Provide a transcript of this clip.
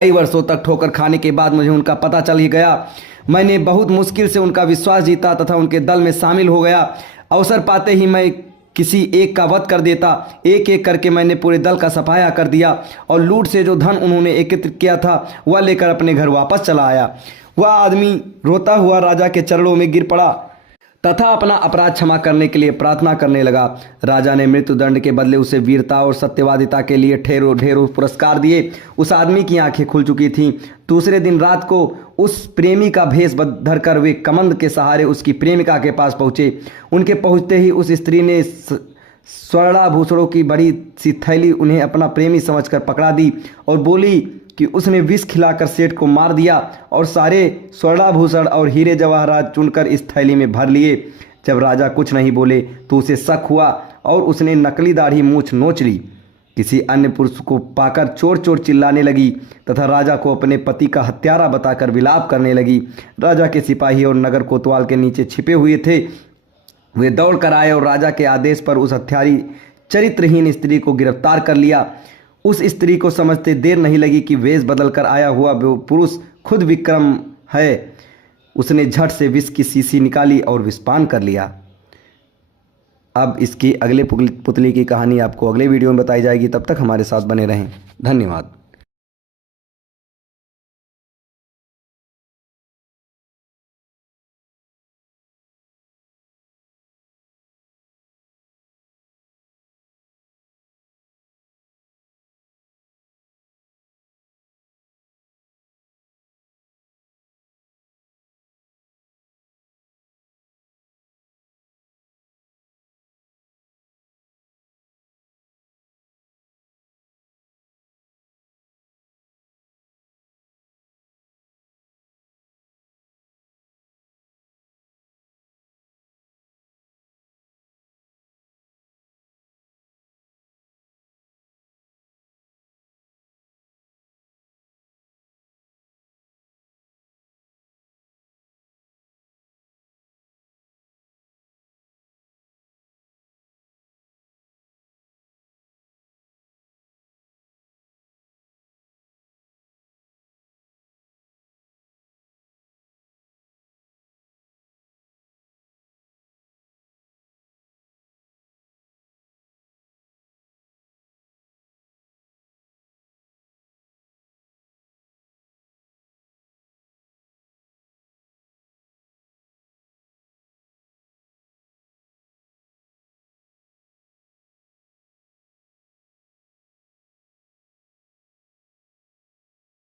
कई वर्षों तक ठोकर खाने के बाद मुझे उनका पता चल ही गया। मैंने बहुत मुश्किल से उनका विश्वास जीता तथा उनके दल में शामिल हो गया। अवसर पाते ही मैं किसी एक का वध कर देता। एक एक करके मैंने पूरे दल का सफाया कर दिया और लूट से जो धन उन्होंने एकत्रित किया था वह लेकर अपने घर वापस चला आया। वह आदमी रोता हुआ राजा के चरणों में गिर पड़ा तथा अपना अपराध क्षमा करने के लिए प्रार्थना करने लगा। राजा ने मृत्युदंड के बदले उसे वीरता और सत्यवादिता के लिए ढेरों ढेरों पुरस्कार दिए। उस आदमी की आंखें खुल चुकी थीं। दूसरे दिन रात को उस प्रेमी का भेष धरकर वे कमंद के सहारे उसकी प्रेमिका के पास पहुंचे। उनके पहुंचते ही उस स्त्री ने स्वर्णाभूषणों की बड़ी सी थैली उन्हें अपना प्रेमी समझकर पकड़ा दी और बोली कि उसने विष खिलाकर सेठ को मार दिया और सारे स्वर्णाभूषण और हीरे जवाहरात चुनकर इस थैली में भर लिए। जब राजा कुछ नहीं बोले तो उसे शक हुआ और उसने नकली दाढ़ी मूछ नोच ली। किसी अन्य पुरुष को पाकर चोर चोर चिल्लाने लगी तथा राजा को अपने पति का हत्यारा बताकर विलाप करने लगी। राजा के सिपाही और नगर कोतवाल के नीचे छिपे हुए थे। वे दौड़ कर आए और राजा के आदेश पर उस हत्यारी चरित्रहीन स्त्री को गिरफ्तार कर लिया। उस स्त्री को समझते देर नहीं लगी कि वेश बदल कर आया हुआ वो पुरुष खुद विक्रम है। उसने झट से विष की शीशी निकाली और विषपान कर लिया। अब इसकी अगले पुतली की कहानी आपको अगले वीडियो में बताई जाएगी। तब तक हमारे साथ बने रहें। धन्यवाद।